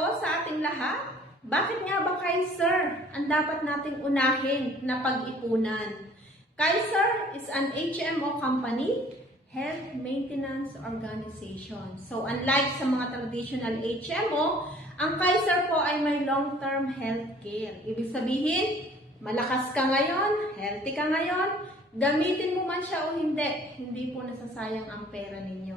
po sa ating lahat. Bakit nga ba Kaiser ang dapat nating unahin na pag-ipunan? Kaiser is an HMO company, Health Maintenance Organization. So unlike sa mga traditional HMO, ang Kaiser po ay may long-term health care. Ibig sabihin, malakas ka ngayon, healthy ka ngayon, gamitin mo man siya o hindi po nasasayang ang pera ninyo.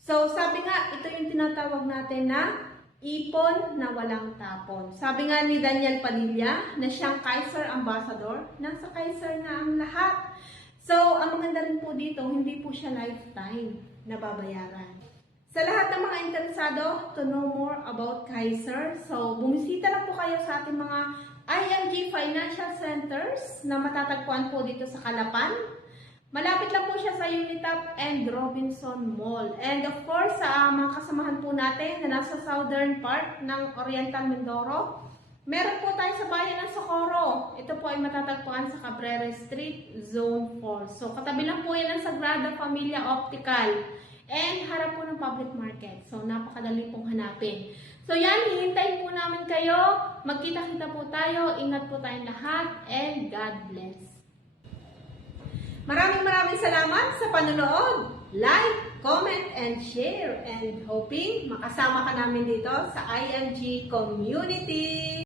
So sabi nga, ito yung tinatawag natin na ipon na walang tapon. Sabi nga ni Daniel Padilla na siyang Kaiser Ambassador, nasa Kaiser na ang lahat. So, ang maganda rin po dito, hindi po siya lifetime na babayaran. Sa lahat ng mga interesado to know more about Kaiser, so bumisita lang po kayo sa ating mga IMG Financial Centers na matatagpuan po dito sa Calapan. Malapit lang po siya sa Unitap and Robinson Mall. And of course, sa mga kasamahan po natin na nasa southern part ng Oriental Mindoro, meron po tayo sa bayan ng Socorro. Ito po ay matatagpuan sa Cabrera Street, Zone 4. So, katabi lang po yan ng Sagrada Familia Optical. And harap po ng public market. So, napakadali pong hanapin. So, yan, hihintayin po namin kayo. Magkita-kita po tayo. Ingat po tayong lahat. And God bless. Maraming salamat sa panonood. Like, comment, and share. And hoping makasama ka namin dito sa IMG Community.